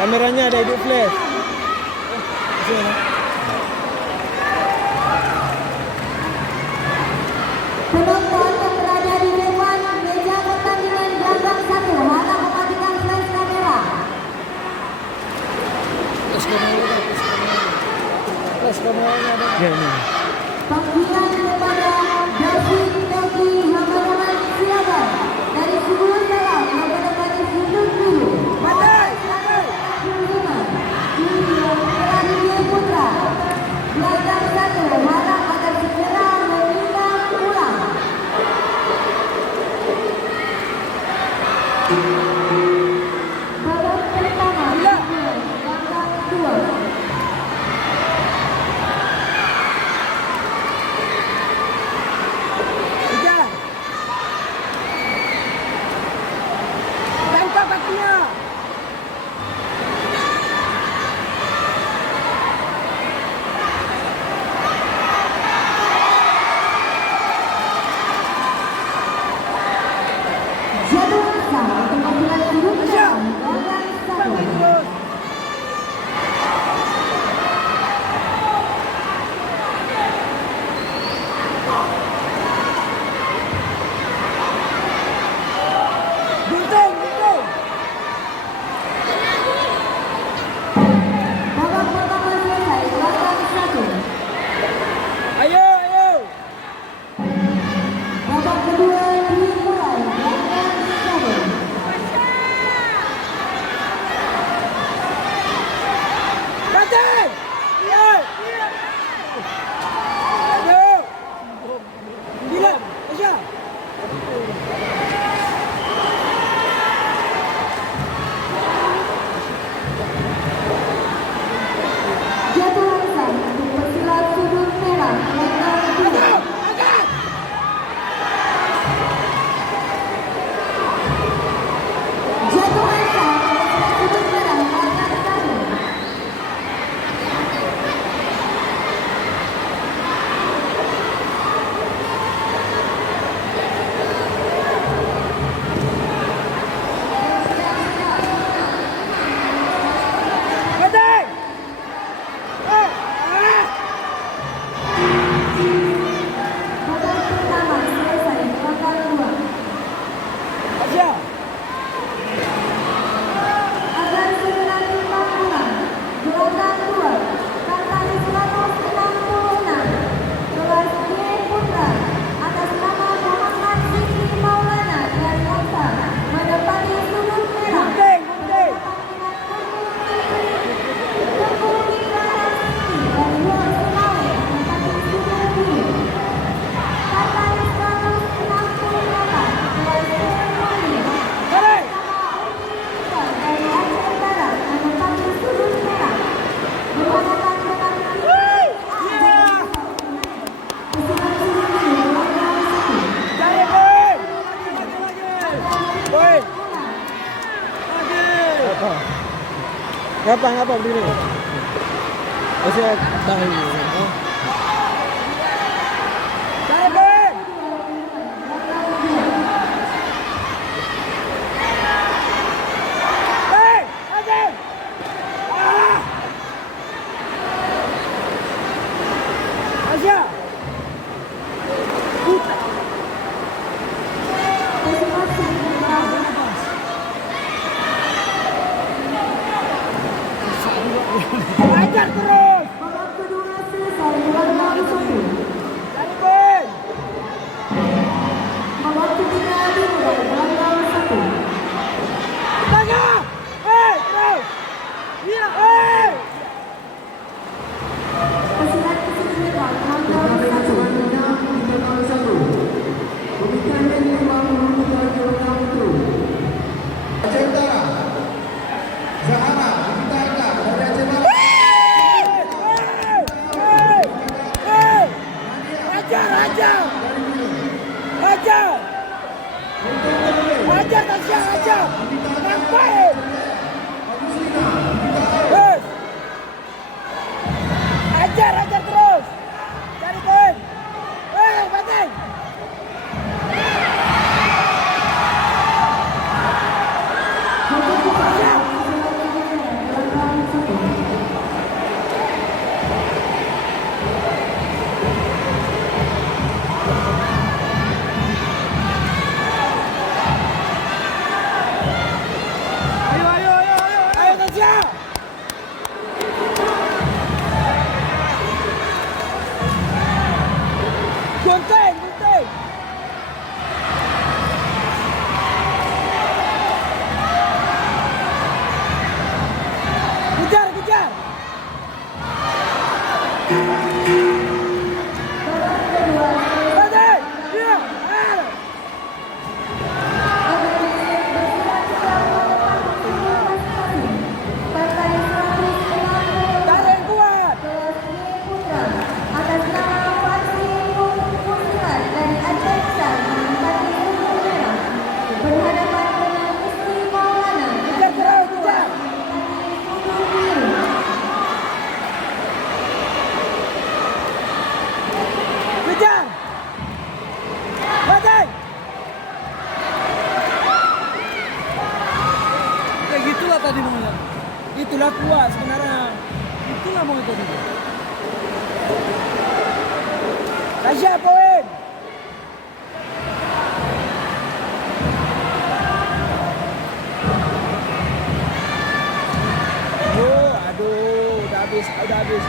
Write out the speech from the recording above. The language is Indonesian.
Kameranya ada hidup flash. Penonton yang berada di depan meja pertandingan belakang 1 harap mematikan flash kamera. Flash kameranya ada. Ya, ini. Panggilan kepada David Yogi Hamadaman silakan dari Subulun Dalam yang menempati sudut biru. Batai. Putra belakang 1 harap akan segera meminta pulang. Babak pertama belakang 2. Tangkap kakinya. Jadwal sah untuk panggilan sudut dalam belakang 1. Gunting, gunting. Babak pertama selesai belakang 1. Ayo, ayo. Babak kedua dimulai belakang 1. Batai. Iya. Ayo. Gila, Aisyah. Jadwal sah untuk pesilat sudut merah belakang 2. Angkat. Jadwal sah untuk pesilat sudut merah belakang 1. Batai. Oh, ah. Babak pertama selesai belakang 2. Aisyah. Agar segera timbang pulang belakang 2. Tangkali 166 kelas G Putra atas nama Muhammad Siti Maulana dan Nota menempati sudut merah. Gunting, gunting. Tarik. Yeah. Tarik, boy. Boy. Apa? Ngapa berdiri? Masih tahu. Tarik, boy. Hey, Azim. Ah. Aisyah. Ajar terus. Babak kedua selesai belakang 1. Tarik, boy. Babak ketiga dimulai belakang 1. Tengah. Hey, terus. Iya, hey. Pesilat keseluruhan belakang 1. Aceh Utara, Zahara, kita angkat dari Aceh Barat. Babak kedua, Bagai! Iya! Eh! Partai Islam Islam Tarik yang kuat! kelas B Putra atas nama Faksi Muslimat dari Aceh Besar menempati ujung merah berhadapan dengan Isti Maulana Kejar terus, kejar! menempati ujung biru. Kejar! Bagai! Kayak gitulah tadi maunya. Itulah kuat sebenarnya. Itulah mau itu tadi. Tasya poin! Oh, aduh, udah habis, udah habis.